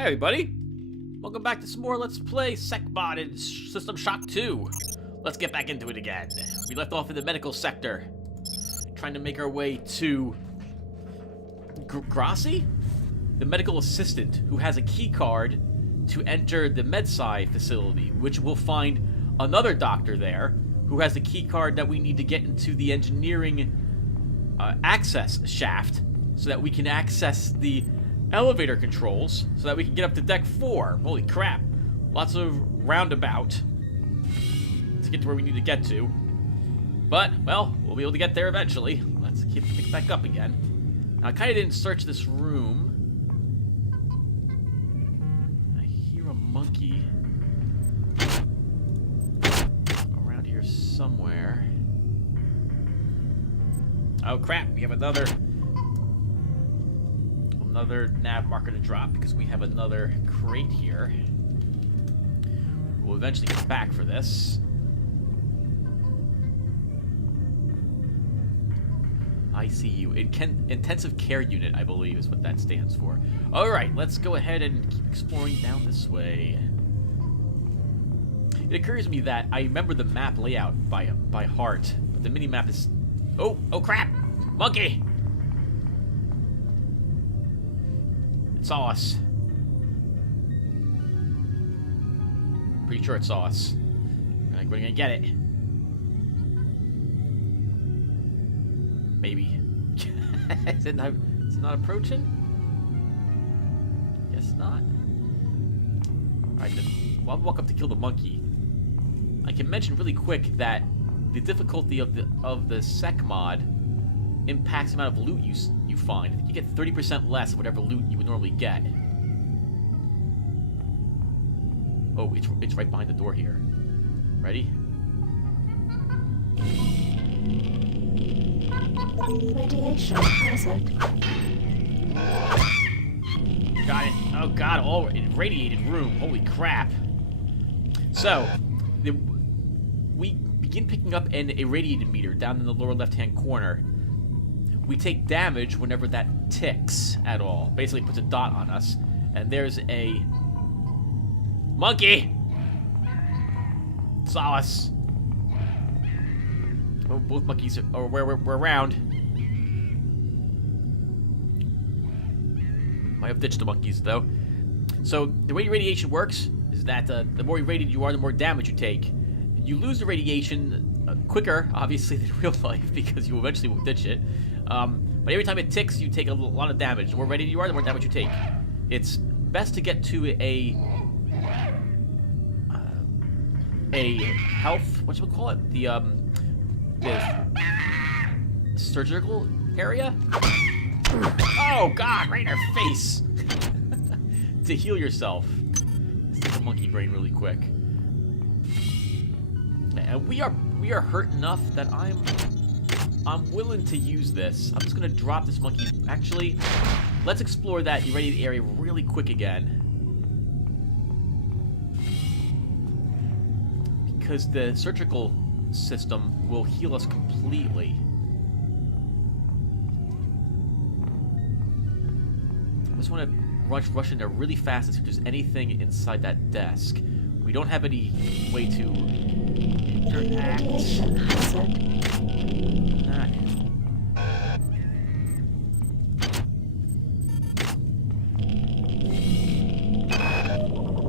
Hey everybody! Welcome back to some more Let's Play SecBot in System Shock 2. Let's get back into it again. We left off in the medical sector, trying to make our way to Grassi, the medical assistant who has a key card to enter the MedSci facility, which will find another doctor there who has a key card that we need to get into the engineering access shaft so that we can access the elevator controls so that we can get up to deck 4. Holy crap. Lots of roundabout to get to where we need to get to. But, well, we'll be able to get there eventually. Let's pick back up again. Now, I kind of didn't search this room. I hear a monkey around here somewhere. Oh crap, we have another nav marker to drop because we have another crate here. We'll eventually come back for this. ICU, Intensive Care Unit, I believe is what that stands for. Alright, let's go ahead and keep exploring down this way. It occurs to me that I remember the map layout by heart, but the mini-map is... Oh crap! Monkey! It saw us. Pretty sure it saw us. Like, we're gonna get it. Maybe. Is it not approaching? Guess not. Alright then. Well, I'll walk up to kill the monkey. I can mention really quick that the difficulty of the sec mod impacts the amount of loot you find. I think you get 30% less of whatever loot you would normally get. Oh, it's right behind the door here. Ready? Radiation hazard. Got it. Oh god, all irradiated room. Holy crap. So, we begin picking up an irradiated meter down in the lower left-hand corner. We take damage whenever that ticks at all. Basically puts a dot on us. And there's a... monkey! Saw us. Oh, both monkeys are where we're around. Might have ditched the monkeys, though. So, the way radiation works is that the more irradiated you are, the more damage you take. You lose the radiation quicker, obviously, than real life, because you eventually will ditch it. But every time it ticks, you take a lot of damage. The more ready you are, the more damage you take. It's best to get to a health, what should we call it? The surgical area? Oh god, right in our face! To heal yourself. Let's take a monkey brain really quick. And we are hurt enough that I'm willing to use this. I'm just gonna drop this monkey. Actually, let's explore that irradiated area really quick again. Because the surgical system will heal us completely. I just want to rush in there really fast and see if there's anything inside that desk. We don't have any way to interact. Radiation hazard.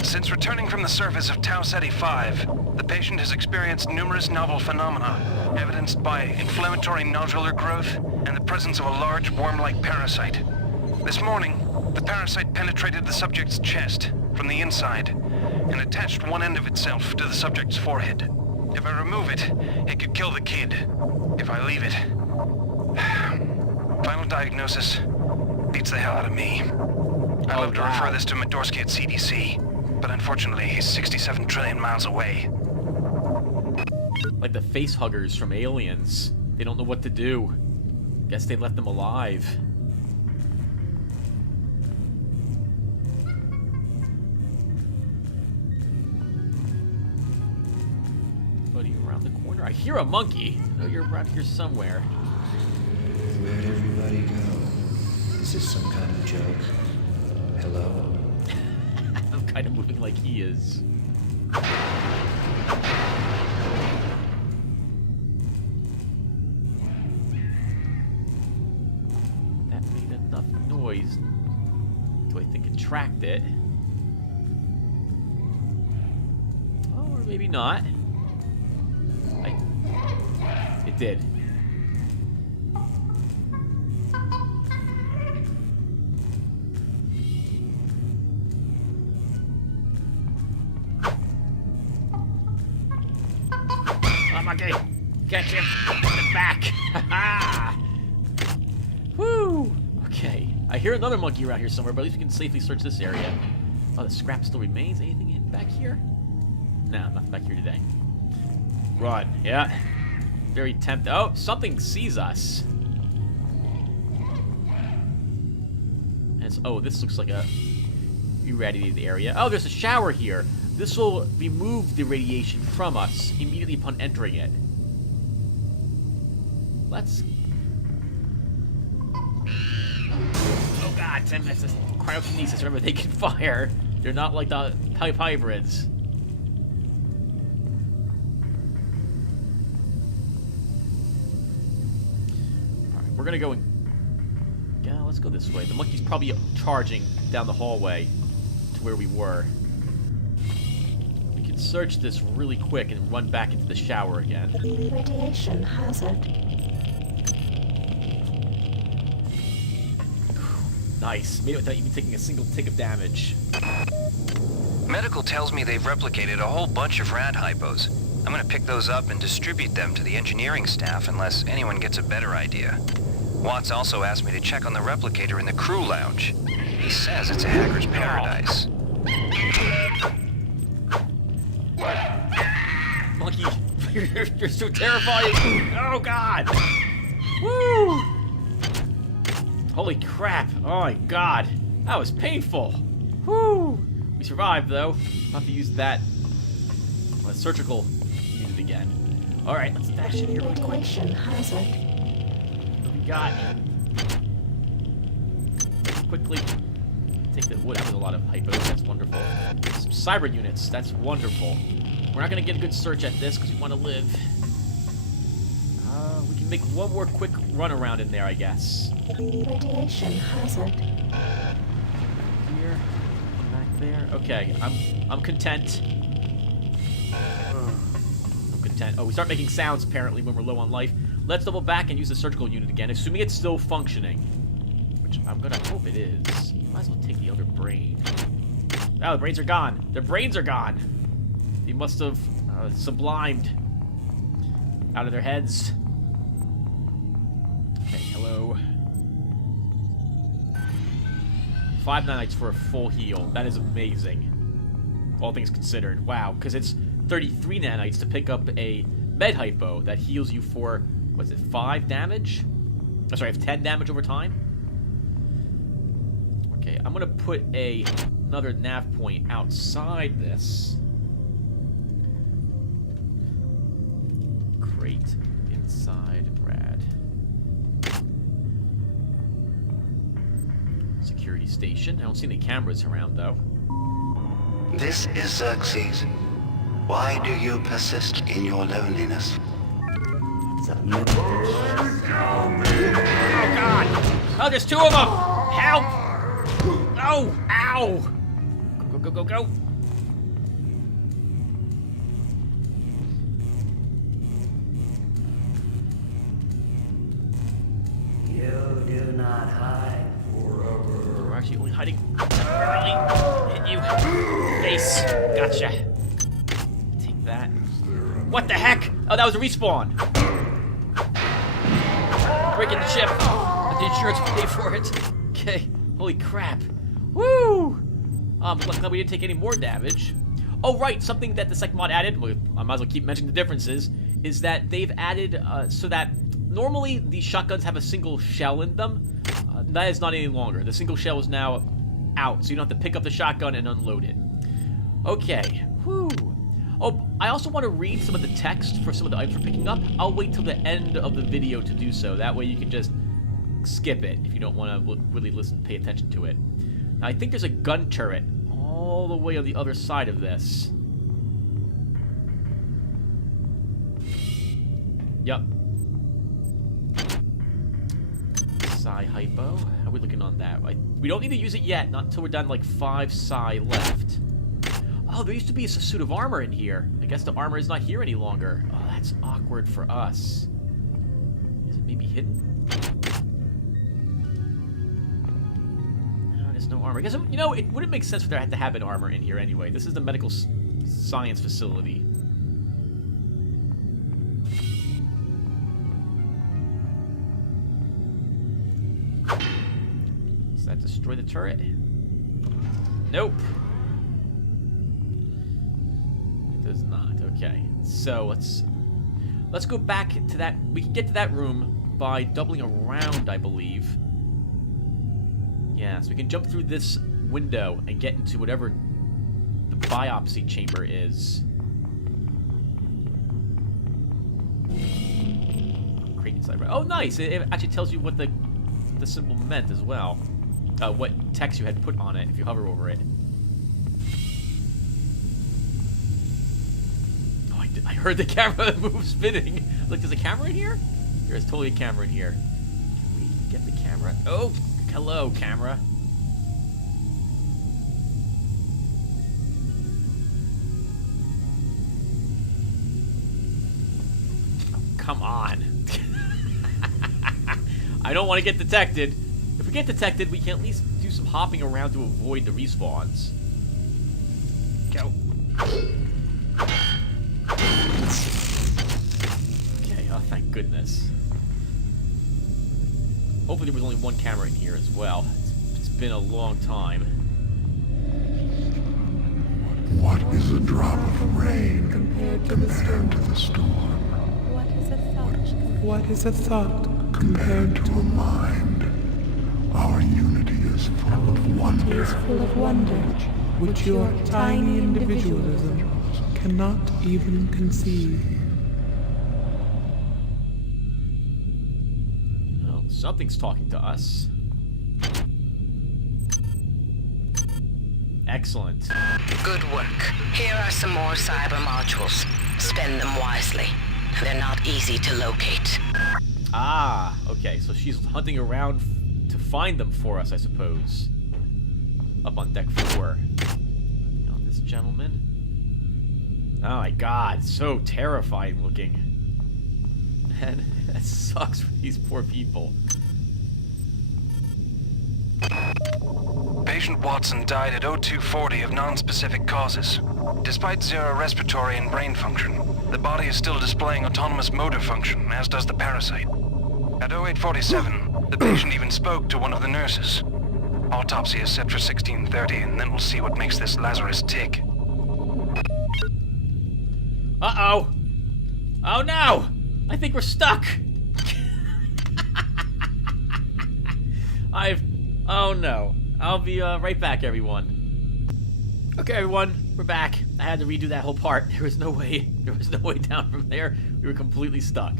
Since returning from the surface of Tau Ceti 5, the patient has experienced numerous novel phenomena, evidenced by inflammatory nodular growth and the presence of a large worm-like parasite. This morning, the parasite penetrated the subject's chest from the inside and attached one end of itself to the subject's forehead. If I remove it, it could kill the kid. If I leave it... Final diagnosis beats the hell out of me. I'd love to refer this to Medorsky at CDC, but unfortunately he's 67 trillion miles away. Like the face huggers from Aliens. They don't know what to do. Guess they left them alive. Buddy around the corner. I hear a monkey. I know you're around here somewhere. Where'd everybody go? Is this some kind of joke? Hello? kind of moving like he is. That made enough noise. Do I think it tracked it? Oh, or maybe not. It did. Oh, monkey! Get him in the back! Ha-ha! Woo! Okay. I hear another monkey around here somewhere, but at least we can safely search this area. Oh, the scrap still remains. Anything hidden back here? No, nothing back here today. Run. Yeah. Very tempted. Oh, something sees us. And it's, oh, this looks like a irradiated area. Oh, there's a shower here. This will remove the radiation from us immediately upon entering it. Let's... Oh god, Tim, that's a cryokinesis. Remember, they can fire. They're not like the pipe hybrids. Alright, we're gonna go and... Yeah, let's go this way. The monkey's probably charging down the hallway to where we were. We can search this really quick and run back into the shower again. Radiation hazard. Nice. Made it without even taking a single tick of damage. Medical tells me they've replicated a whole bunch of rad hypos. I'm gonna pick those up and distribute them to the engineering staff unless anyone gets a better idea. Watts also asked me to check on the replicator in the crew lounge. He says it's a hacker's paradise. Monkey, you're so terrifying. Oh god. Woo! Holy crap. Oh my god. That was painful. Woo! We survived though. I'll have to use that surgical unit again. Alright, let's dash in here real quick. Radiation hazard. What do we got? Quickly take the wood. That was a lot of hypos. That's wonderful. Some cyber units. That's wonderful. We're not going to get a good search at this because we want to live. We can make one more quick run around in there, I guess. Radiation hazard. Here, back there. Okay, I'm content. I'm content. Oh, we start making sounds apparently when we're low on life. Let's double back and use the surgical unit again, assuming it's still functioning, which I'm gonna hope it is. Might as well take the other brain. Oh, the brains are gone. The brains are gone. They must have sublimed out of their heads. Okay, hello. 5 nanites for a full heal. That is amazing. All things considered. Wow, because it's 33 nanites to pick up a med hypo that heals you for, what's it, 5 damage? Oh, sorry, 10 damage over time? Okay, I'm going to put another nav point outside this. Crate inside rad. Security station. I don't see any cameras around though. This is Xerxes. Why do you persist in your loneliness? Oh god! Oh, there's 2 of them! Help! No! Ow! Go, go, go, go! You do not hide forever. We're actually only hiding temporarily. Hit you. Face. Gotcha. Take that. What the heck? Oh, that was a respawn. Breaking the ship. But the insurance will pay for it. Okay. Holy crap. Woo! Luckily we didn't take any more damage. Oh, right. Something that the second mod added, well, I might as well keep mentioning the differences, is that they've added so that normally these shotguns have a single shell in them. That is not any longer. The single shell is now out, so you don't have to pick up the shotgun and unload it. Okay. Whew. Oh, I also want to read some of the text for some of the items we're picking up. I'll wait till the end of the video to do so. That way you can just skip it if you don't want to really listen, pay attention to it. Now, I think there's a gun turret all all the way on the other side of this. Yup. Psi hypo. How are we looking on that? We don't need to use it yet, not until we're down to like 5 psi left. Oh, there used to be a suit of armor in here. I guess the armor is not here any longer. Oh, that's awkward for us. Is it maybe hidden? No, there's no armor. I guess, you know, it wouldn't make sense for there to have an armor in here anyway. This is the medical science facility. Does that destroy the turret? Nope. It does not. Okay. So let's go back to that. We can get to that room by doubling around, I believe. Yeah, so we can jump through this window and get into whatever the biopsy chamber is. Crate inside. Oh, nice! It actually tells you what the symbol meant as well. What text you had put on it if you hover over it. Oh, I heard the camera move spinning. Look, there's a camera in here? There is totally a camera in here. Can we get the camera? Oh, hello, camera. Oh, come on. I don't want to get detected. If we get detected, we can at least do some hopping around to avoid the respawns. Go. Okay, oh thank goodness. Hopefully there was only one camera in here as well. It's been a long time. What is a drop of rain compared to the storm? What is a thought compared to a mind? Our unity is full of wonder. Which your tiny individualism cannot even conceive. Well, something's talking to us. Excellent. Good work. Here are some more cyber modules. Spend them wisely. They're not easy to locate. Ah, okay, so she's hunting around to find them for us, I suppose. Up on deck 4. On this gentleman. Oh my god, so terrifying looking. Man, that sucks for these poor people. Patient Watson died at 0240 of non-specific causes. Despite zero respiratory and brain function, the body is still displaying autonomous motor function, as does the parasite. At 0847, the patient even spoke to one of the nurses. Autopsy is set for 1630, and then we'll see what makes this Lazarus tick. Uh-oh! Oh no! I think we're stuck! Oh no. I'll be right back, everyone. Okay, everyone, we're back. I had to redo that whole part. There was no way down from there. We were completely stuck.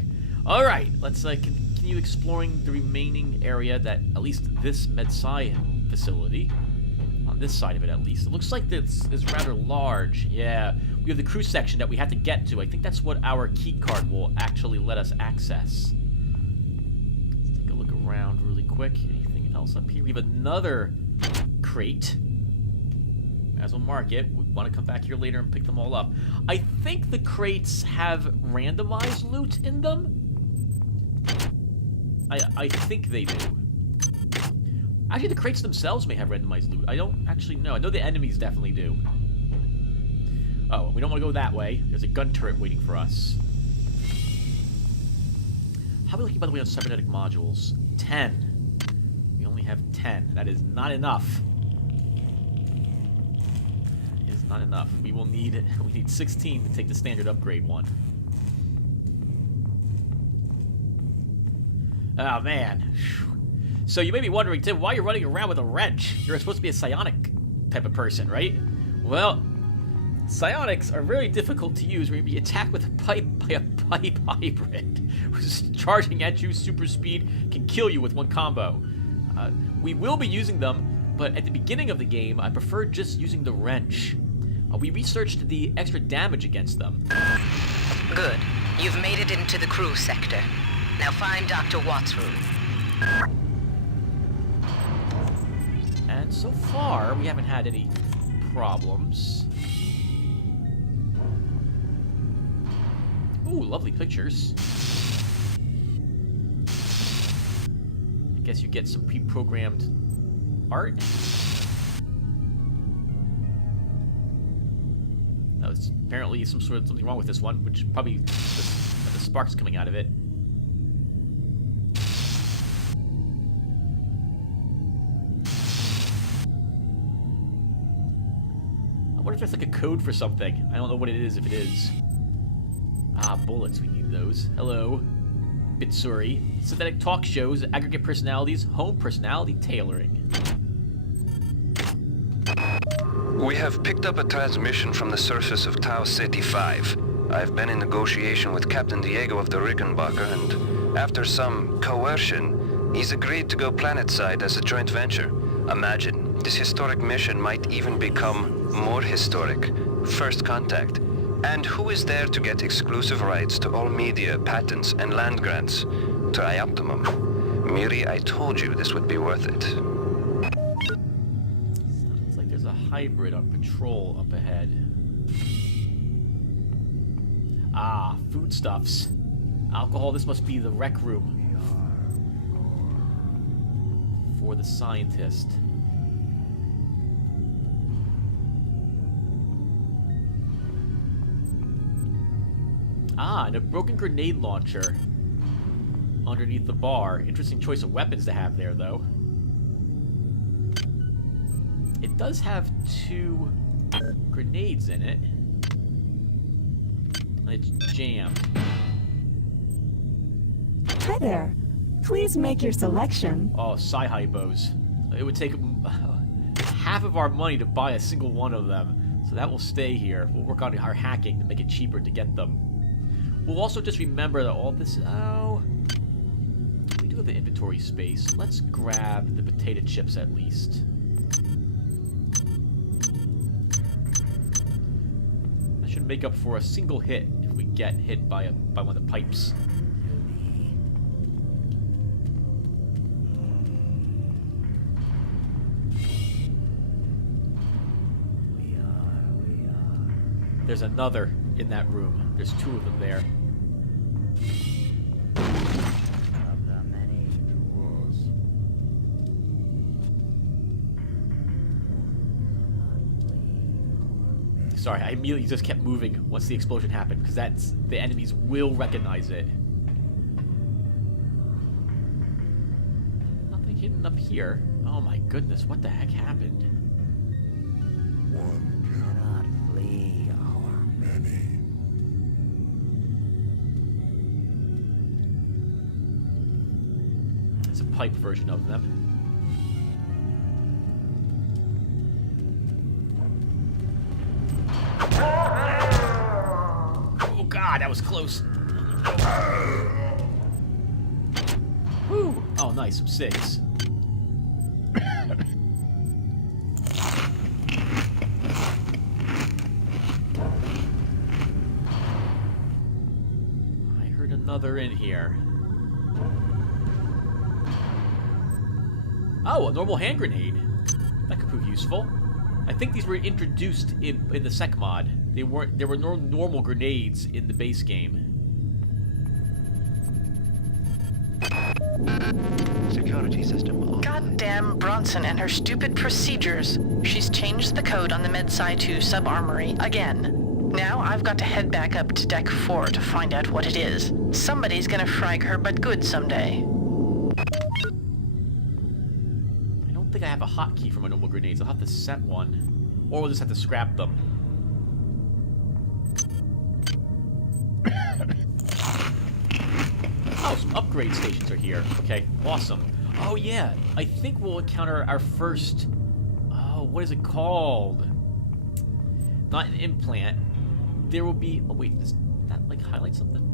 All right, let's continue exploring the remaining area that at least this MedSci facility, on this side of it at least. It looks like this is rather large. Yeah, we have the crew section that we have to get to. I think that's what our key card will actually let us access. Let's take a look around really quick. Anything else up here? We have another crate. Might as well mark it. We want to come back here later and pick them all up. I think the crates have randomized loot in them. I think they do. Actually, the crates themselves may have randomized loot. I don't actually know. I know the enemies definitely do. Oh, we don't want to go that way. There's a gun turret waiting for us. How are we looking, by the way, on cybernetic modules? 10. We only have 10. That is not enough. It is not enough. We need 16 to take the standard upgrade one. Oh, man. So you may be wondering, Tim, why you're running around with a wrench? You're supposed to be a psionic type of person, right? Well, psionics are very difficult to use when you be attacked with a pipe by a pipe hybrid who's charging at you super speed, can kill you with one combo. We will be using them but at the beginning of the game, I preferred just using the wrench. We researched the extra damage against them. Good. You've made it into the crew sector. Now find Dr. Watt's room. And so far, we haven't had any problems. Ooh, lovely pictures. I guess you get some pre-programmed art. That was apparently something wrong with this one, which probably the sparks coming out of it. I wonder if that's like a code for something. I don't know what it is, if it is. Ah, bullets. We need those. Hello. Bitsuri. Synthetic talk shows, aggregate personalities, home personality tailoring. We have picked up a transmission from the surface of Tau Ceti 5. I've been in negotiation with Captain Diego of the Rickenbacker, and after some coercion, he's agreed to go planetside as a joint venture. Imagine, this historic mission might even become more historic. First contact. And who is there to get exclusive rights to all media, patents, and land grants? Trioptimum. Miri, I told you this would be worth it. Sounds like there's a hybrid on patrol up ahead. Ah, foodstuffs. Alcohol, this must be the rec room. For the scientist. Ah, and a broken grenade launcher underneath the bar. Interesting choice of weapons to have there, though. It does have 2 grenades in it. It's jammed. Hi there. Please make your selection. Oh, Sci-Hypos. It would take half of our money to buy a single one of them. So that will stay here. We'll work on our hacking to make it cheaper to get them. We'll also just remember that all this... Oh... We do have the inventory space. Let's grab the potato chips at least. That should make up for a single hit if we get hit by one of the pipes. There's another in that room. There's 2 of them there. Of the many tools. Sorry, I immediately just kept moving once the explosion happened, because the enemies will recognize it. Nothing hidden up here. Oh my goodness, what the heck happened? One Cannot flee. are many. It's a pipe version of them. Oh god, that was close. Woo! Oh nice, some 6. Another in here. Oh, a normal hand grenade. That could prove useful. I think these were introduced in the sec mod. There were no normal grenades in the base game. Security system on. Goddamn Bronson and her stupid procedures. She's changed the code on the Medsci 2 sub-armory again. Now I've got to head back up to Deck 4 to find out what it is. Somebody's gonna frag her but good someday. I don't think I have a hotkey for my normal grenades. I'll have to set one. Or we'll just have to scrap them. Oh, some upgrade stations are here. Okay, awesome. Oh yeah, I think we'll encounter our first... Oh, what is it called? Not an implant. There will be... Oh wait, does that like highlight something?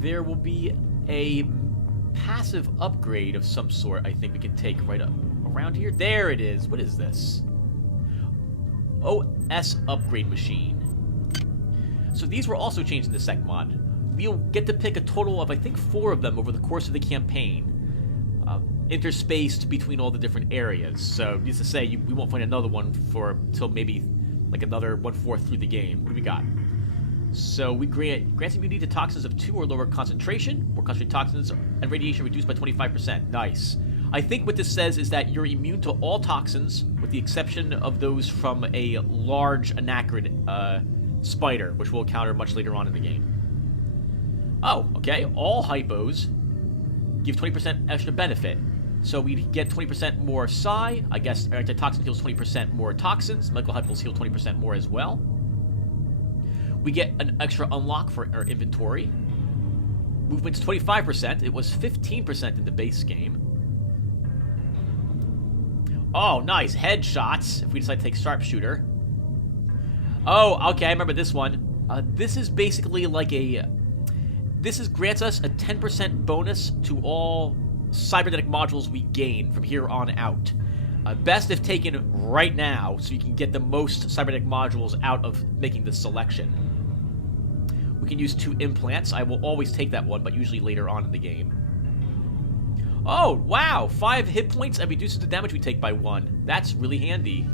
There will be a passive upgrade of some sort I think we can take right up around here. There it is. What is this? OS upgrade machine. So these were also changed in the sec mod. We'll get to pick a total of, I think, 4 of them over the course of the campaign, interspaced between all the different areas. So, needless to say, we won't find another one till maybe like another 1/4 through the game. What do we got? So we grants immunity to toxins of 2 or lower concentration. More concentrated toxins and radiation reduced by 25%. Nice. I think what this says is that you're immune to all toxins, with the exception of those from a large anacrid spider, which we'll encounter much later on in the game. Oh, okay. All hypos give 20% extra benefit. So we get 20% more psi. I guess antitoxin heals 20% more toxins. Medical hypos heal 20% more as well. We get an extra unlock for our inventory. Movement's 25%. It was 15% in the base game. Oh, nice. Headshots, if we decide to take sharpshooter. Oh, okay, I remember this one. This is basically like a... This grants us a 10% bonus to all cybernetic modules we gain from here on out. Best if taken right now, so you can get the most cybernetic modules out of making this selection. We can use 2 implants. I will always take that one, but usually later on in the game. Oh, wow! 5 hit points and reduces the damage we take by 1. That's really handy.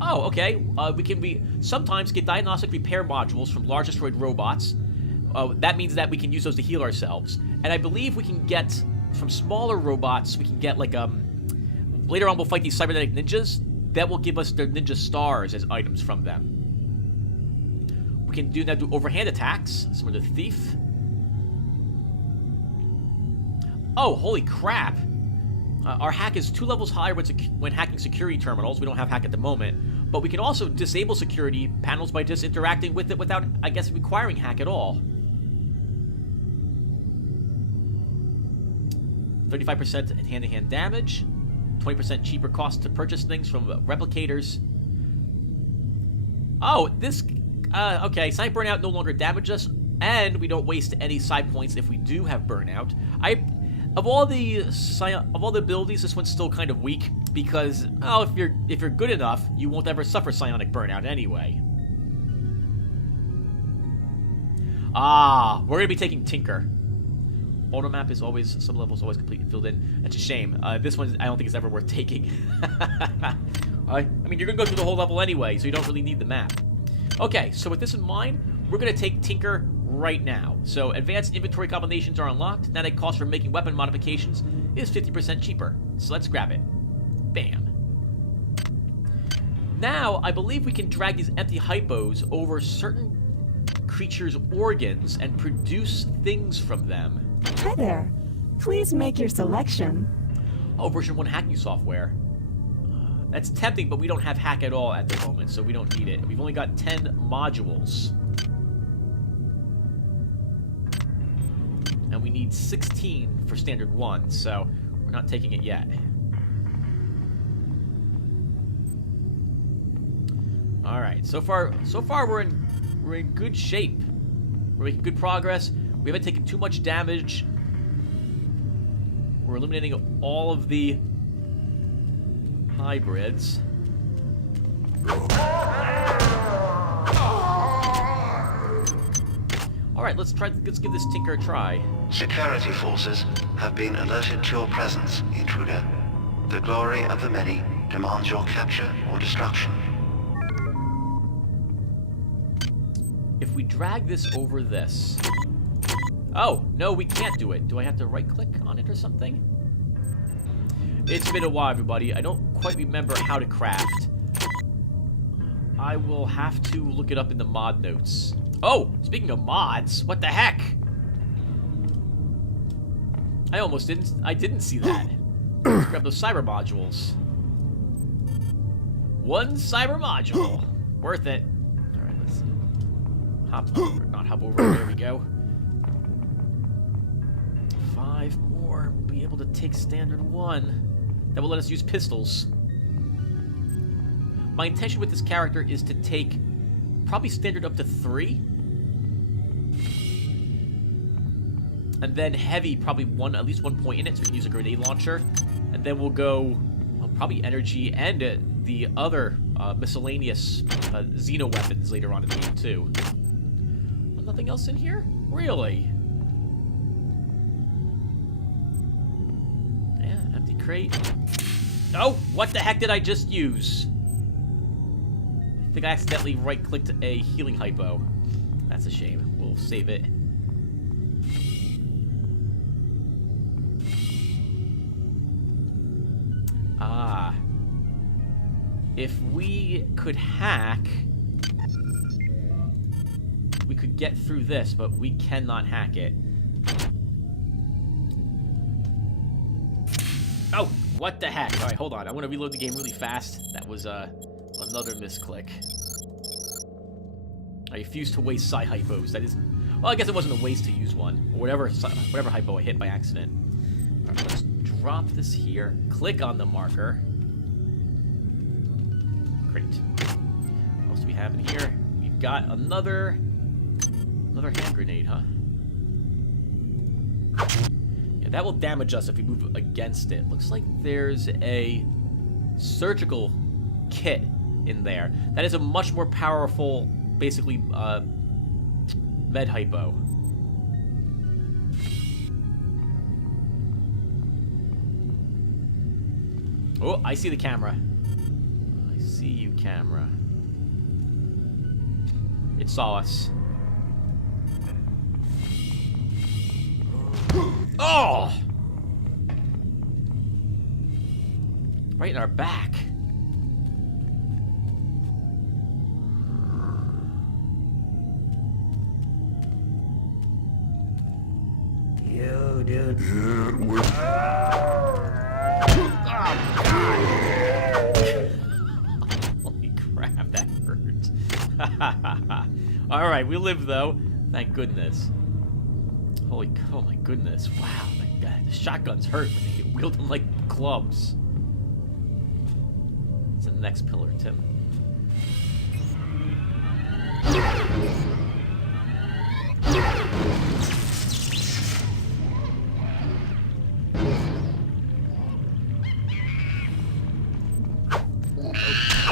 Oh, okay. We sometimes get diagnostic repair modules from large destroyed robots. That means that we can use those to heal ourselves. And I believe we can get, from smaller robots, we can get, like, later on we'll fight these cybernetic ninjas. That will give us their ninja stars as items from them. We can do overhand attacks, similar to Thief. Oh, holy crap. Our hack is 2 levels higher when hacking security terminals. We don't have hack at the moment. But we can also disable security panels by just interacting with it without, I guess, requiring hack at all. 35% hand-to-hand damage. 20% cheaper cost to purchase things from replicators. Oh, this... okay, Sonic Burnout no longer damages us, and we don't waste any side points if we do have Burnout. Of all the abilities, this one's still kind of weak because, oh, if you're good enough, you won't ever suffer psionic burnout anyway. Ah, we're gonna be taking Tinker. Auto map is always, some levels always completely filled in. That's a shame. This one I don't think is ever worth taking. I mean, you're gonna go through the whole level anyway, so you don't really need the map. Okay, so with this in mind, we're gonna take Tinker right now. So advanced inventory combinations are unlocked. Now the cost for making weapon modifications is 50% cheaper. So let's grab it. Bam. Now, I believe we can drag these empty hypos over certain creatures' organs and produce things from them. Hi there. Please make your selection. Oh, version 1 hacking software. That's tempting, but we don't have hack at all at the moment, so we don't need it. We've only got 10 modules. And we need 16 for standard 1, so we're not taking it yet. All right, so far we're in good shape. We're making good progress. We haven't taken too much damage. We're eliminating all of the hybrids. All right, let's give this Tinker a try. Security forces have been alerted to your presence, intruder. The glory of the many demands your capture or destruction. If we drag this over this... Oh, no, we can't do it. Do I have to right-click on it or something? It's been a while, everybody. I don't quite remember how to craft. I will have to look it up in the mod notes. Oh, speaking of mods, what the heck? I didn't see that. Let's grab those cyber modules. 1 cyber module. Worth it. All right, let's hop over, not hop over, there we go. 5 more, we'll be able to take standard 1. That will let us use pistols. My intention with this character is to take probably standard up to 3. and then heavy, probably at least 1 point in it, so we can use a grenade launcher. And then we'll go, well, probably energy and the other miscellaneous Xeno weapons later on in the game, too. Well, nothing else in here? Really? Yeah, empty crate. Oh, what the heck did I just use? I think I accidentally right-clicked a healing hypo. That's a shame. We'll save it. Ah. If we could hack, we could get through this, but we cannot hack it. Oh, what the heck? All right, hold on. I want to reload the game really fast. That was another misclick. I refuse to waste psi hypos. That isn't. Well, I guess it wasn't a waste to use one, or whatever hypo I hit by accident. All right, let's drop this here. Click on the marker. Great. What else do we have in here? We've got another hand grenade, huh? Yeah, that will damage us if we move against it. Looks like there's a surgical kit in there. That is a much more powerful, basically, med hypo. Oh, I see the camera. I see you, camera. It saw us. Oh! Right in our back. You, dude. It was Holy crap, that hurt. Alright, we live though. Thank goodness. Oh my goodness. Wow, the shotguns hurt when you wield them like clubs. What's the next pillar, Tim?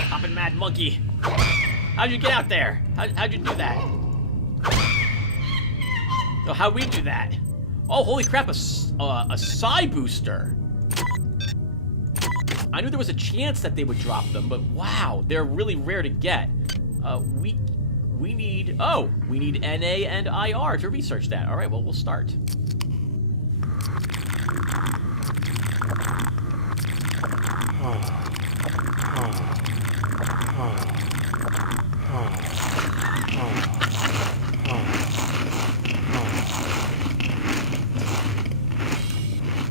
Hoppin' mad monkey. How'd you get out there? How'd you do that? Oh, how'd we do that? Oh, holy crap, a psi booster. I knew there was a chance that they would drop them, but wow, they're really rare to get. We need NA and IR to research that. All right, well, we'll start.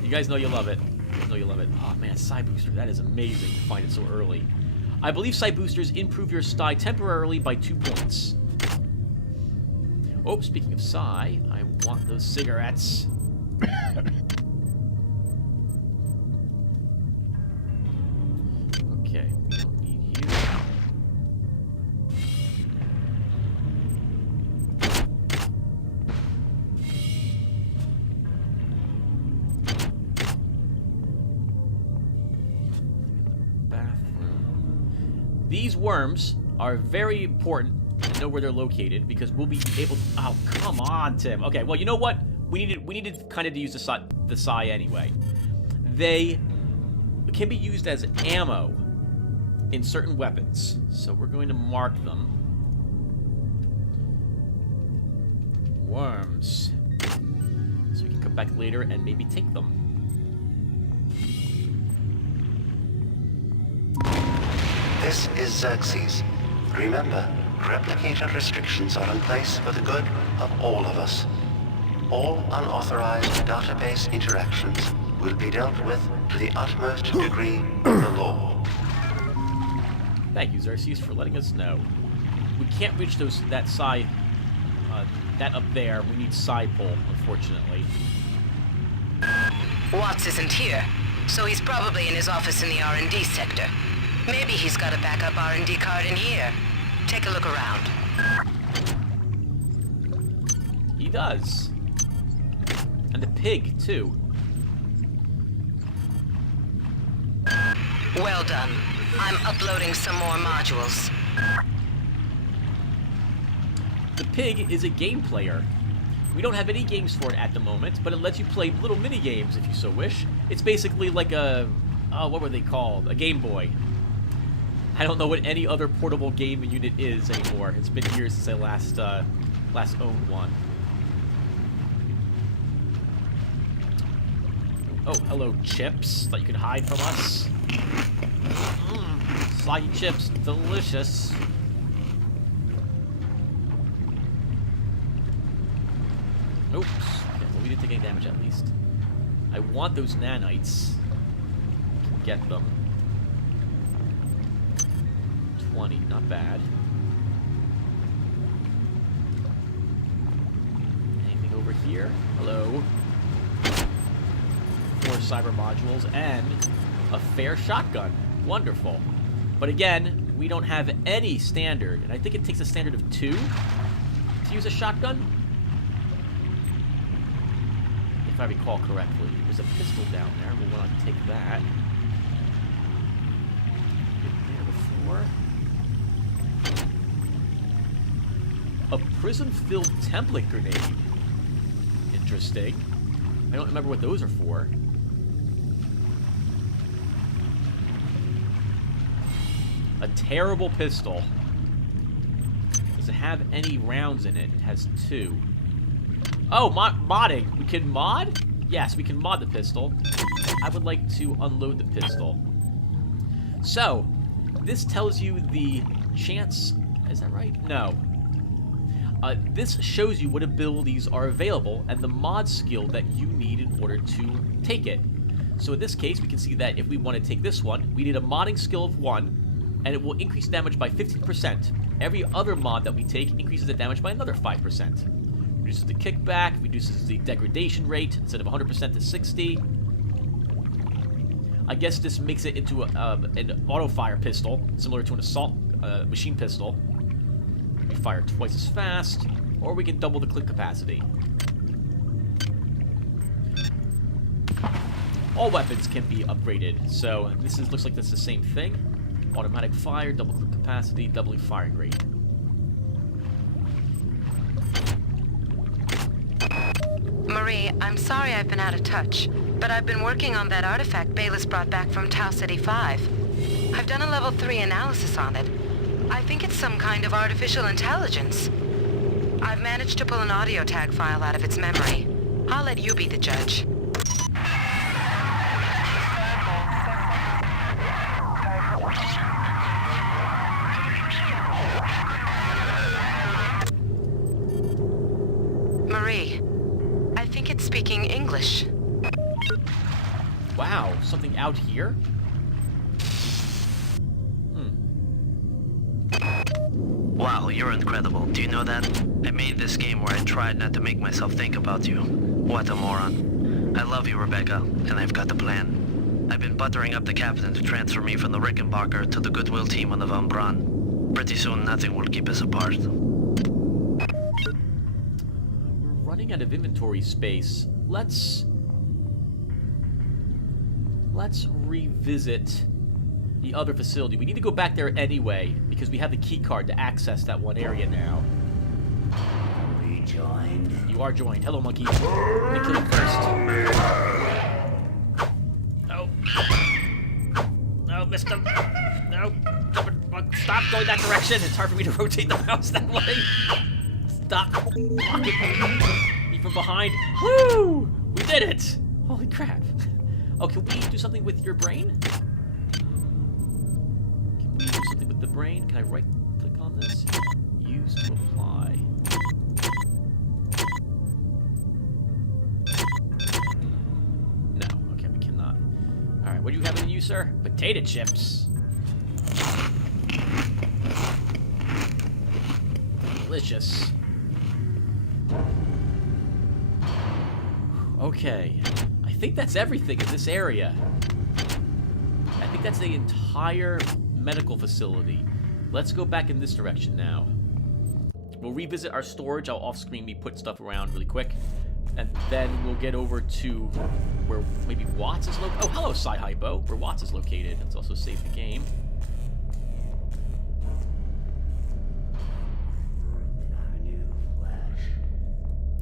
You guys know you love it. Oh man, Psi Booster, that is amazing to find it so early. I believe Psi Boosters improve your Psi temporarily by 2 points. Oh, speaking of Psi, I want those cigarettes. Okay, we don't need you. These worms are very important to know where they're located because we'll be able to... Oh, come on, Tim. Okay, well, you know what? We needed kind of to use the Psi anyway. They can be used as ammo in certain weapons. So we're going to mark them. Worms. So we can come back later and maybe take them. This is Xerxes. Remember, replicator restrictions are in place for the good of all of us. All unauthorized database interactions will be dealt with to the utmost degree of the law. Thank you, Xerxes, for letting us know. We can't reach that Psi, that up there. We need Psi pull, unfortunately. Watts isn't here, so he's probably in his office in the R&D sector. Maybe he's got a backup R&D card in here. Take a look around. He does. And the pig, too. Well done. I'm uploading some more modules. The pig is a game player. We don't have any games for it at the moment, but it lets you play little mini games if you so wish. It's basically like a, what were they called? A Game Boy. I don't know what any other portable game unit is anymore. It's been years since I last owned one. Oh, hello, chips. Thought you could hide from us. Soggy chips, delicious. Oops. Okay, well, we didn't take any damage at least. I want those nanites. Can get them. 20, not bad. Anything over here? Hello. 4 cyber modules and a fair shotgun. Wonderful. But again, we don't have any standard, and I think it takes a standard of 2 to use a shotgun. If I recall correctly. There's a pistol down there. We'll want to take that. Been there before. A prison-filled template grenade. Interesting. I don't remember what those are for. A terrible pistol. Does it have any rounds in it? It has 2. Oh, modding. We can mod? Yes, we can mod the pistol. I would like to unload the pistol. So, this tells you the chance... Is that right? No. This shows you what abilities are available and the mod skill that you need in order to take it. So in this case, we can see that if we want to take this one, we need a modding skill of 1, and it will increase damage by 15%. Every other mod that we take increases the damage by another 5%. Reduces the kickback, reduces the degradation rate instead of 100% to 60. I guess this makes it into an auto-fire pistol, similar to an assault machine pistol. We fire twice as fast, or we can double the clip capacity. All weapons can be upgraded, so this looks like that's the same thing. Automatic fire, double clip capacity, doubling firing rate. Marie, I'm sorry I've been out of touch, but I've been working on that artifact Bayless brought back from Tau City 5. I've done a level 3 analysis on it. I think it's some kind of artificial intelligence. I've managed to pull an audio tag file out of its memory. I'll let you be the judge. Marie, I think it's speaking English. Wow, something out here? Wow, you're incredible. Do you know that? I made this game where I tried not to make myself think about you. What a moron. I love you, Rebecca, and I've got the plan. I've been buttering up the captain to transfer me from the Rickenbacker to the Goodwill team on the Von Braun. Pretty soon, nothing will keep us apart. We're running out of inventory space. Let's revisit the other facility. We need to go back there anyway, because we have the key card to access that one area now. Rejoined. You are joined. Hello, monkey. I'm gonna kill you first. No. No, missed him. No. Stop going that direction. It's hard for me to rotate the mouse that way. Stop blocking me from behind. Woo! We did it! Holy crap. Oh, can we do something with your brain? Can we do something with the brain? Can I right-click on this? Use to apply. No. Okay, we cannot. Alright, what do you have in you, sir? Potato chips. Delicious. Okay. I think that's everything in this area. I think that's the entire medical facility. Let's go back in this direction now. We'll revisit our storage. I'll off-screen me put stuff around really quick. And then we'll get over to where maybe Watts is located. Oh, hello, Sci-Hypo, where Watts is located. Let's also save the game.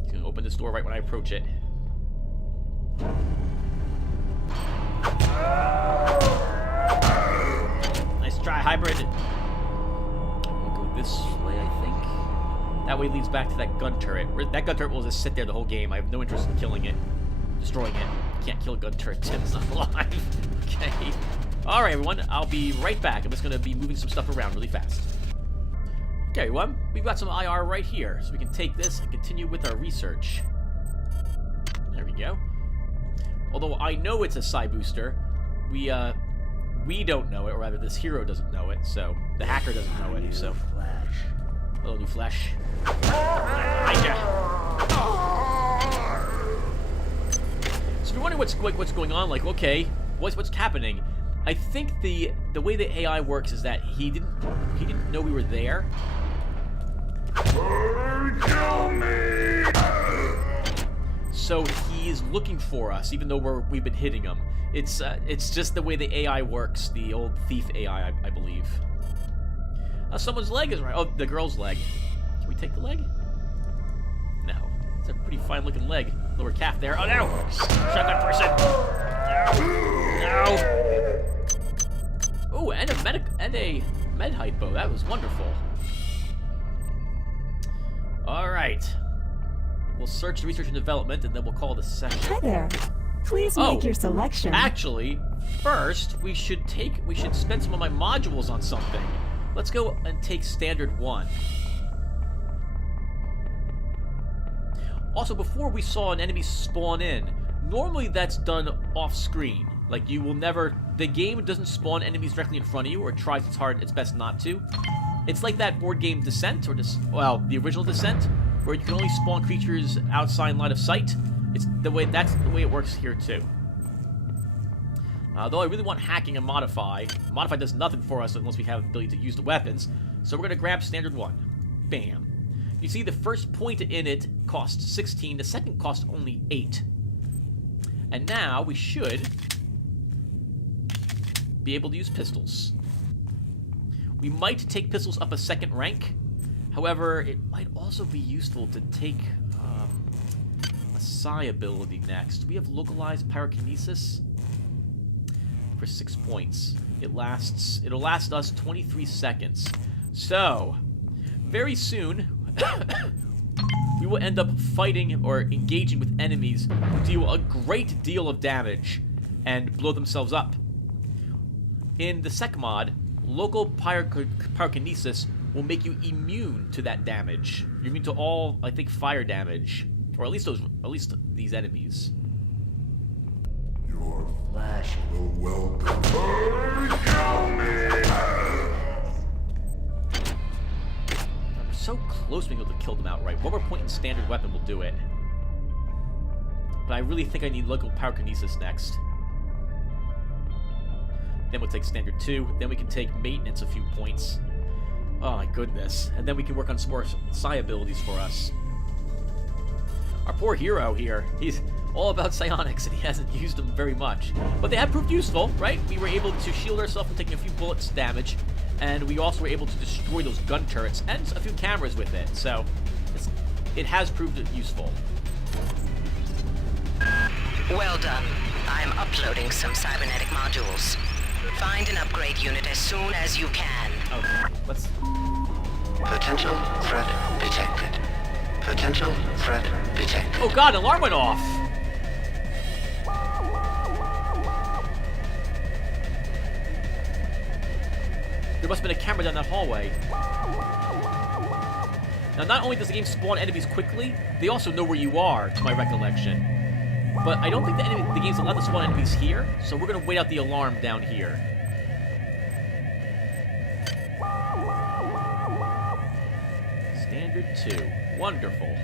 He's gonna open this door right when I approach it. Nice try, Hybrid. We'll go this way, I think. That way leads back to that gun turret. That gun turret will just sit there the whole game. I have no interest in killing it. Destroying it. You can't kill a gun turret. Tim's not alive. Okay. Alright, everyone. I'll be right back. I'm just going to be moving some stuff around really fast. Okay, everyone. We've got some IR right here. So we can take this and continue with our research. There we go. Although I know it's a Psi booster, we don't know it, or rather this hero doesn't know it, so the hacker doesn't know it, so... Hello, new flesh. Hiya. So if you're wondering what's going on, like, okay, what's happening? I think the way the AI works is that he didn't know we were there. Kill me! So he's looking for us, even though we've been hitting him. It's just the way the AI works, the old thief AI, I believe. Someone's leg is right. Oh, the girl's leg. Can we take the leg? No. It's a pretty fine-looking leg. Lower calf there. Oh, no! Shotgun person! No! No! Oh, and a med hypo. That was wonderful. All right. We'll search the research and development, and then we'll call the session. Hi there. Please make your selection. Actually, first we should spend some of my modules on something. Let's go and take Standard 1. Also, before we saw an enemy spawn in, normally that's done off-screen. Like, you will never... The game doesn't spawn enemies directly in front of you, or it tries its best not to. It's like that board game Descent, or the original Descent, where you can only spawn creatures outside line of sight. That's the way it works here, too. Though I really want hacking and modify. Modify does nothing for us unless we have the ability to use the weapons. So we're going to grab Standard 1. Bam. You see the first point in it costs 16. The second costs only 8. And now we should be able to use pistols. We might take pistols up a second rank. However, it might also be useful to take a Psi ability next. We have localized pyrokinesis. For 6 points. It'll last us 23 seconds. So, very soon, we will end up fighting or engaging with enemies who deal a great deal of damage and blow themselves up. In the sec mod, local pyrokinesis will make you immune to that damage. You're immune to all, I think, fire damage, or at least these enemies. Your flash will welcome. Kill me! We're so close to being able to kill them outright. One more point in standard weapon will do it. But I really think I need local pyrokinesis next. Then we'll take standard 2. Then we can take maintenance a few points. Oh my goodness. And then we can work on some more psi abilities for us. Our poor hero here. He's all about psionics and he hasn't used them very much. But they have proved useful, right? We were able to shield ourselves from taking a few bullets damage. And we also were able to destroy those gun turrets and a few cameras with it. So it has proved useful. Well done. I'm uploading some cybernetic modules. Find an upgrade unit as soon as you can. Okay, let's... Potential threat detected. Potential threat detected. Oh god, an alarm went off! There must have been a camera down that hallway. Now, not only does the game spawn enemies quickly, they also know where you are, to my recollection. But I don't think the game's allowed to spawn enemies here, so we're going to wait out the alarm down here. Standard 2. Wonderful.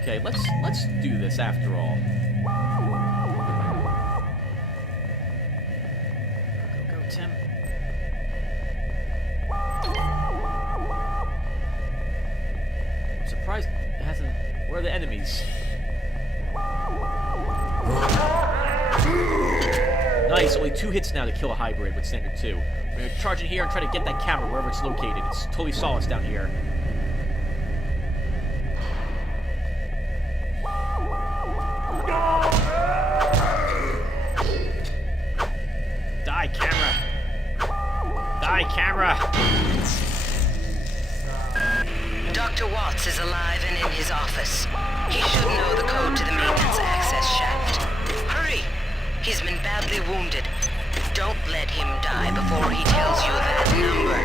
Okay, let's do this after all. Go, Tim. enemies. Nice, only 2 hits now to kill a hybrid with standard 2. We're going to charge in here and try to get that camera wherever it's located. It's totally saw us down here. Die, camera! Die, camera! Dr. Watts is alive and in his office. He should know the code to the maintenance access shaft. Hurry! He's been badly wounded. Don't let him die before he tells you that number.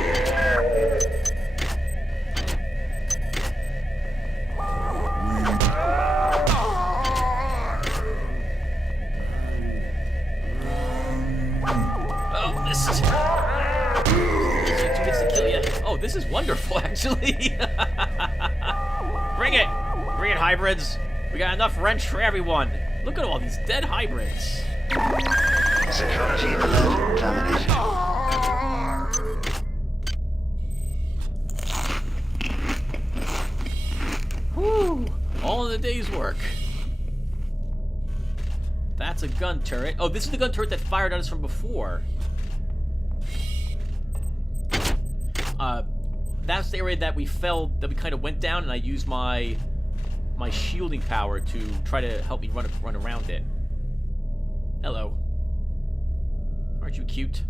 Oh, this is... 2 hits to kill you. Oh, this is wonderful, actually. Bring it! Bring it, hybrids. We got enough wrench for everyone. Look at all these dead hybrids. Security alert terminated. Whew. All in the day's work. That's a gun turret. Oh, this is the gun turret that fired at us from before. That's the area that we kind of went down, and I used my shielding power to try to help me run around it. Hello. Aren't you cute?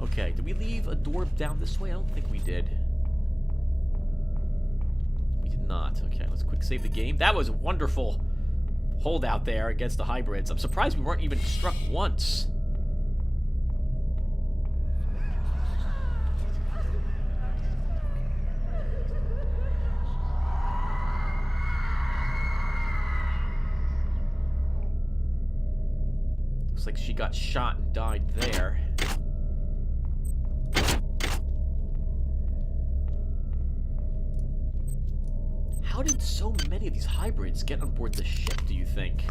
Okay, did we leave a door down this way? I don't think we did. We did not. Okay, let's quick save the game. That was a wonderful holdout there against the hybrids. I'm surprised we weren't even struck once. Looks like she got shot and died there. How did so many of these hybrids get on board the ship, do you think?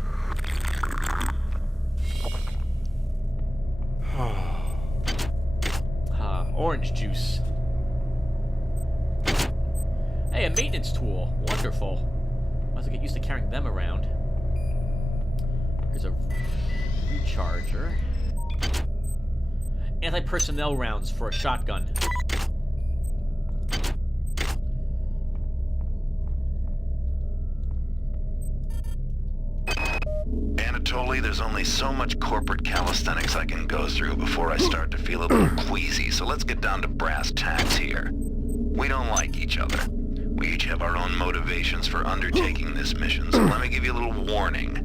Orange juice. Hey, a maintenance tool. Wonderful. Might as well get used to carrying them around. Here's a recharger. Anti-personnel rounds for a shotgun. Anatoly, there's only so much corporate calisthenics I can go through before I start to feel a little queasy, so let's get down to brass tacks here. We don't like each other. We each have our own motivations for undertaking this mission, so let me give you a little warning.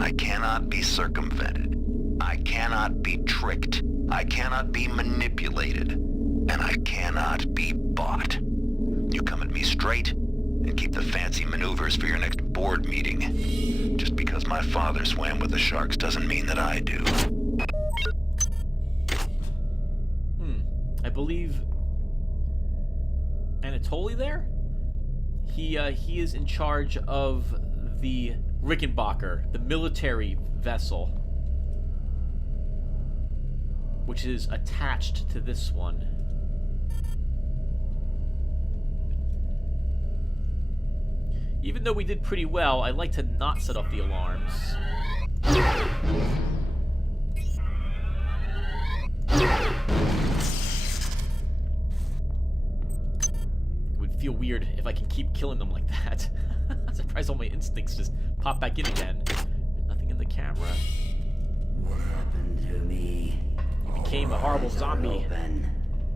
I cannot be circumvented. I cannot be tricked. I cannot be manipulated. And I cannot be bought. You come at me straight, and keep the fancy maneuvers for your next board meeting. Just because my father swam with the sharks doesn't mean that I do. I believe Anatoly there? He is in charge of the Rickenbacker, the military vessel, which is attached to this one. Even though we did pretty well, I like to not set off the alarms. It would feel weird if I can keep killing them like that. I'm surprised all my instincts just pop back in again. There's nothing in the camera. What happened to me? Became a horrible zombie. Open.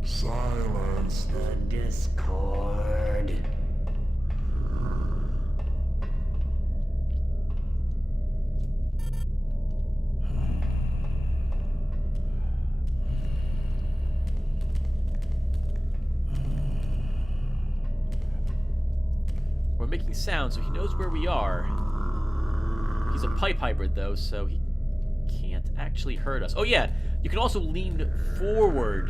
Silence. The Discord. We're making sound, so he knows where we are. He's a pipe hybrid, though, so he can't actually hurt us. Oh, yeah, you can also lean forward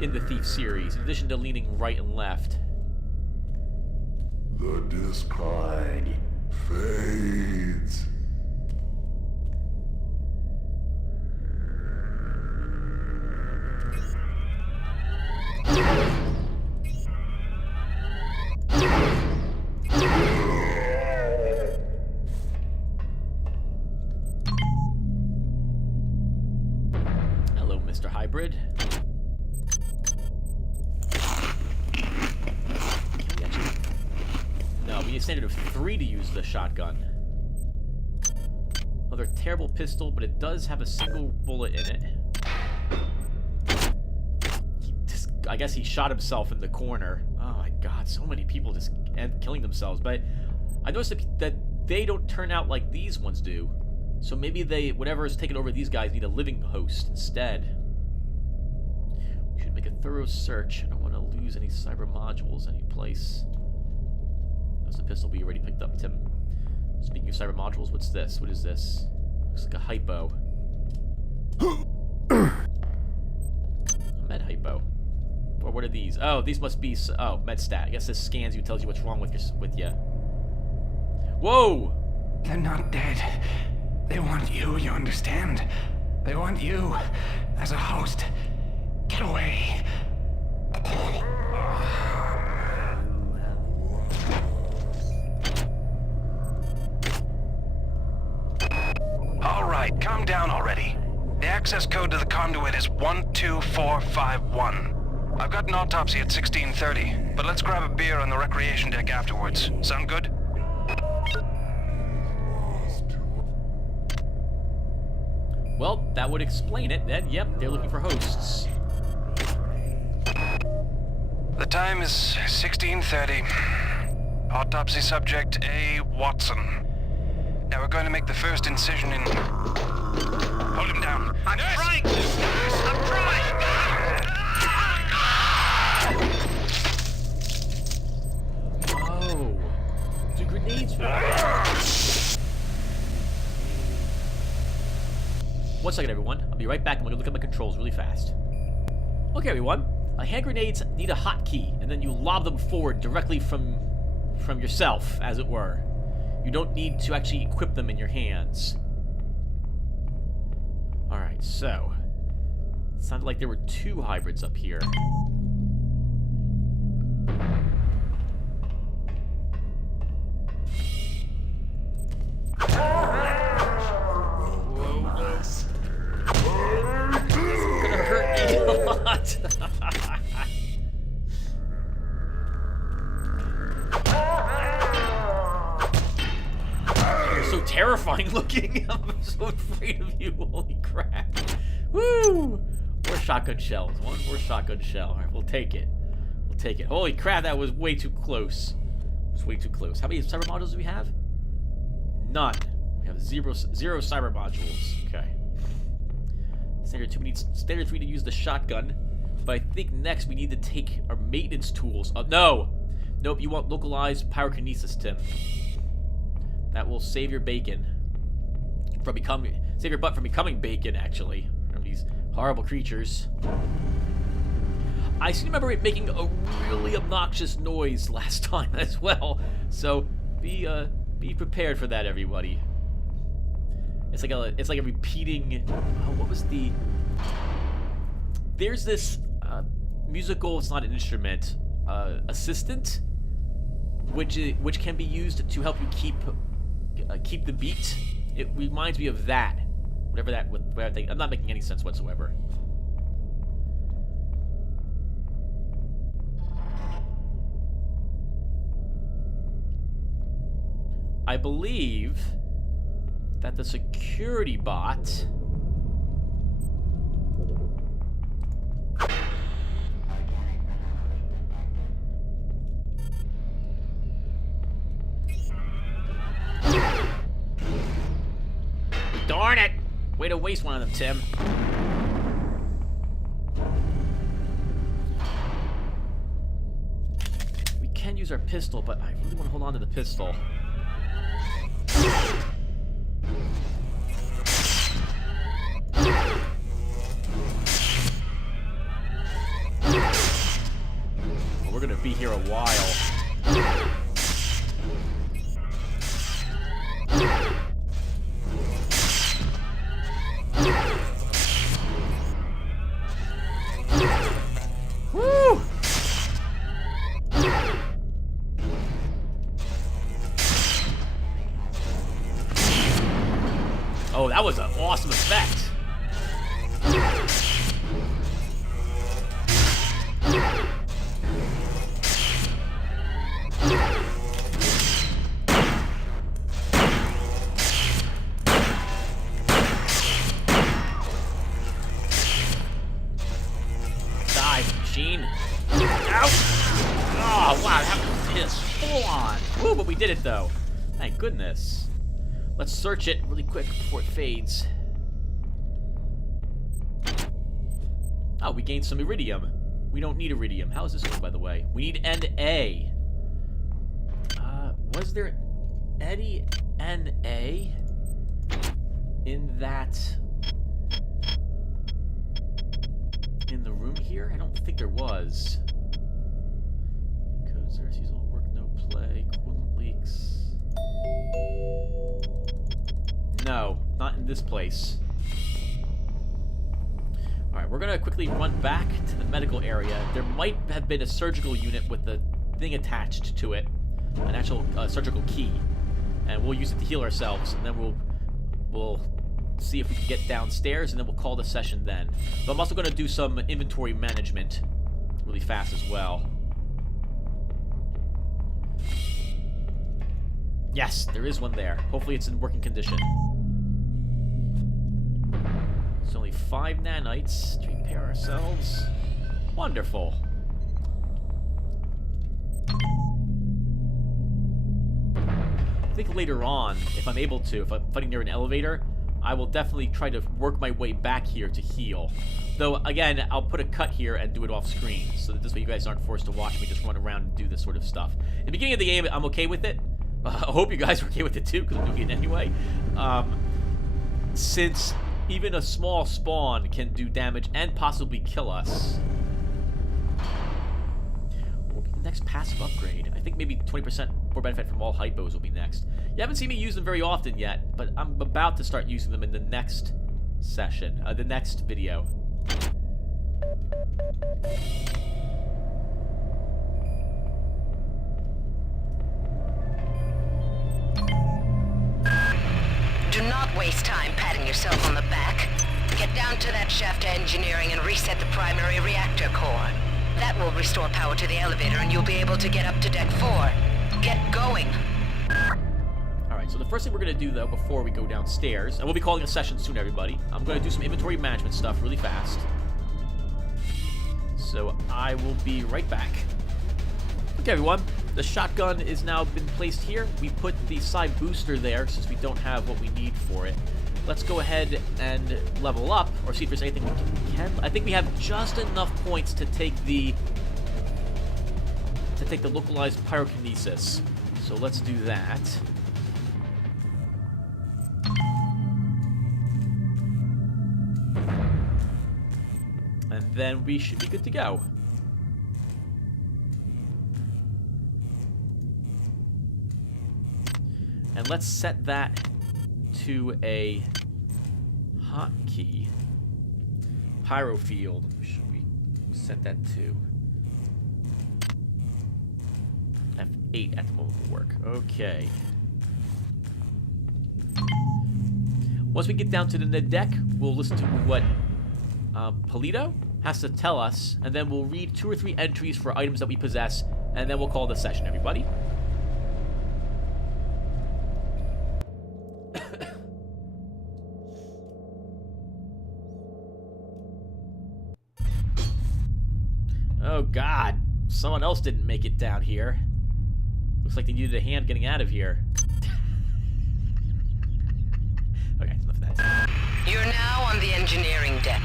in the Thief series, in addition to leaning right and left. The Discord fades. hybrid. No, we need a standard of 3 to use the shotgun. Another terrible pistol, but it does have a single bullet in it. I guess he shot himself in the corner. Oh my god, so many people just end killing themselves. But I noticed that they don't turn out like these ones do. So maybe whatever is taking over these guys need a living host instead. We should make a thorough search. I don't want to lose any cyber modules any place. That's the pistol we already picked up, Tim. Speaking of cyber modules, what's this? What is this? Looks like a hypo. A med hypo. Or what are these? Oh, these must be... Oh, med stat. I guess this scans you and tells you what's wrong with you. Whoa! They're not dead. They want you understand? They want you as a host. Get away. All right, calm down already. The access code to the conduit is 12451. I've got an autopsy at 16:30, but let's grab a beer on the recreation deck afterwards. Sound good? Well, that would explain it then. Yep, they're looking for hosts. The time is 16:30. Autopsy subject A. Watson. Now we're going to make the first incision in... Hold him down. I'm trying to! I'm trying! Oh. Do grenades work? One second, everyone. I'll be right back. I'm going to look at my controls really fast. Okay, everyone. Hand grenades need a hotkey, and then you lob them forward directly from yourself, as it were. You don't need to actually equip them in your hands. Alright, so... It sounded like there were 2 hybrids up here. You're so terrifying looking. I'm so afraid of you. Holy crap. Woo! More shotgun shells. One more shotgun shell. Alright, we'll take it. We'll take it. Holy crap, that was way too close. It was way too close. How many cyber modules do we have? None. We have zero cyber modules. Okay. Standard 2, we need standard 3 to use the shotgun. But I think next we need to take our maintenance tools. No! Nope, you want localized pyrokinesis, Tim. That will save your bacon. Save your butt from becoming bacon, actually. From these horrible creatures. I seem to remember it making a really obnoxious noise last time as well. So be prepared for that, everybody. It's like a repeating. Oh, what was the? There's this musical. It's not an instrument. Assistant, which can be used to help you keep the beat. It reminds me of that. Whatever that. I'm not making any sense whatsoever. I believe that the security bot darn it! Way to waste one of them, Tim. We can use our pistol, but I really want to hold on to the pistol. We're gonna be here a while. Woo! Oh, that was an awesome effect. is full on. Woo, but we did it though. Thank goodness. Let's search it really quick before it fades. Oh, we gained some iridium. We don't need iridium. How is this work, by the way? We need NA. Was there any NA in that... in the room here? I don't think there was. Code Xerxes all work, no play, equivalent leaks. No, not in this place. Alright, we're gonna quickly run back to the medical area. There might have been a surgical unit with the thing attached to it, an actual surgical key, and we'll use it to heal ourselves, and then we'll see if we can get downstairs, and then we'll call the session then. But I'm also going to do some inventory management really fast as well. Yes, there is one there. Hopefully it's in working condition. It's only 5 nanites to repair ourselves. Wonderful. I think later on, if I'm able to, if I'm fighting near an elevator, I will definitely try to work my way back here to heal. Though, again, I'll put a cut here and do it off screen, so that this way you guys aren't forced to watch me just run around and do this sort of stuff. In the beginning of the game, I'm okay with it. I hope you guys are okay with it too, because I'm doing it anyway. Since even a small spawn can do damage and possibly kill us. Next passive upgrade. I think maybe 20% more benefit from all hypos will be next. You haven't seen me use them very often yet, but I'm about to start using them in the next session, the next video. Do not waste time patting yourself on the back. Get down to that shaft to engineering and reset the primary reactor core. That will restore power to the elevator and you'll be able to get up to deck 4. Get going. Alright, so the first thing we're going to do, though, before we go downstairs, and we'll be calling a session soon, everybody, I'm going to do some inventory management stuff really fast. So I will be right back. Okay, everyone. The shotgun is now been placed here. We put the side booster there since we don't have what we need for it. Let's go ahead and level up, or see if there's anything we can. I think we have just enough points to take the localized pyrokinesis. So let's do that. And then we should be good to go. And let's set that to a hotkey. Pyro field. Should we set that to F8 at the moment will work. Okay. Once we get down to the deck, we'll listen to what Polito has to tell us, and then we'll read 2 or 3 entries for items that we possess, and then we'll call the session, everybody. Oh god, someone else didn't make it down here. Looks like they needed a hand getting out of here. Okay, enough of that. You're now on the engineering deck.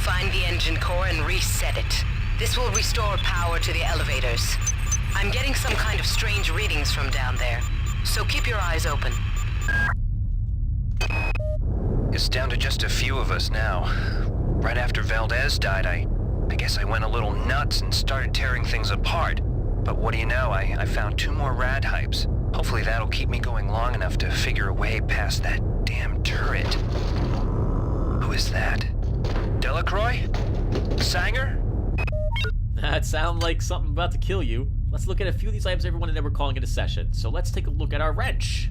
Find the engine core and reset it. This will restore power to the elevators. I'm getting some kind of strange readings from down there, so keep your eyes open. It's down to just a few of us now. Right after Valdez died, I guess I went a little nuts and started tearing things apart. But what do you know, I found 2 more rad hypes. Hopefully that'll keep me going long enough to figure a way past that damn turret. Who is that? Delacroix? Sanger? That sounds like something about to kill you. Let's look at a few of these items, everyone, and then we're calling it a session. So let's take a look at our wrench.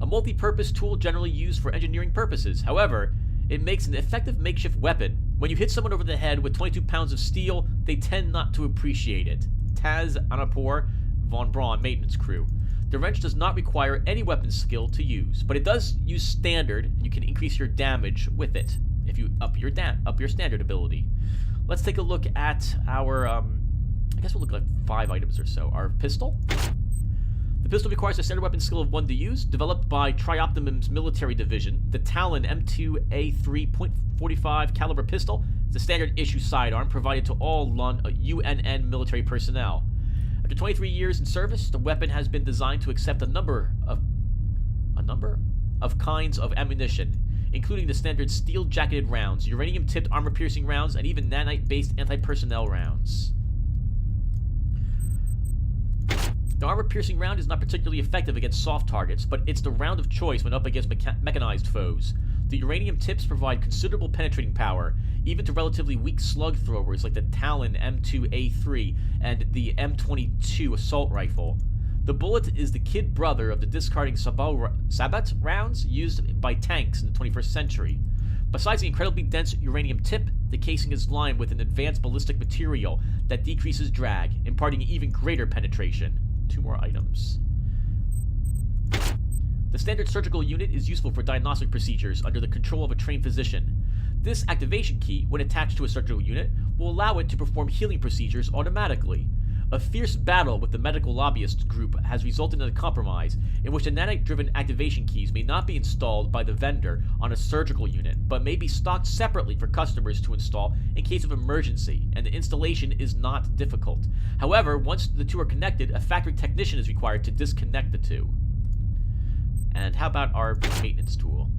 A multi-purpose tool generally used for engineering purposes. However, it makes an effective makeshift weapon. When you hit someone over the head with 22 pounds of steel, they tend not to appreciate it. Taz Anapur, Von Braun, maintenance crew. The wrench does not require any weapon skill to use, but it does use standard, and you can increase your damage with it if you up your standard ability. Let's take a look at our guess we'll look at 5 items or so. Our pistol. The pistol requires a standard weapon skill of 1 to use, developed by Trioptimum's military division. The Talon M2A3.45 caliber pistol is a standard issue sidearm provided to all UNN military personnel. After 23 years in service, the weapon has been designed to accept a number of kinds of ammunition, including the standard steel-jacketed rounds, uranium-tipped armor-piercing rounds, and even nanite-based anti-personnel rounds. The armor-piercing round is not particularly effective against soft targets, but it's the round of choice when up against mechanized foes. The uranium tips provide considerable penetrating power, even to relatively weak slug throwers like the Talon M2A3 and the M22 assault rifle. The bullet is the kid brother of the discarding Sabat rounds used by tanks in the 21st century. Besides the incredibly dense uranium tip, the casing is lined with an advanced ballistic material that decreases drag, imparting even greater penetration. 2 more items. The standard surgical unit is useful for diagnostic procedures under the control of a trained physician. This activation key, when attached to a surgical unit, will allow it to perform healing procedures automatically. A fierce battle with the medical lobbyist group has resulted in a compromise in which the nanite-driven activation keys may not be installed by the vendor on a surgical unit, but may be stocked separately for customers to install in case of emergency, and the installation is not difficult. However, once the two are connected, a factory technician is required to disconnect the two. And how about our maintenance tool?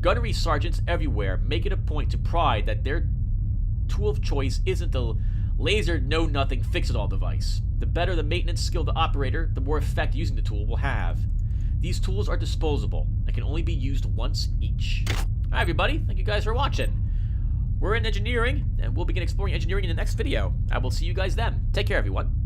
Gunnery sergeants everywhere make it a point to pride that their tool of choice isn't the laser know-nothing fix-it-all device. The better the maintenance skill of the operator, the more effect using the tool will have. These tools are disposable and can only be used once each. Hi everybody, thank you guys for watching. We're in engineering, and we'll begin exploring engineering in the next video. I will see you guys then. Take care everyone.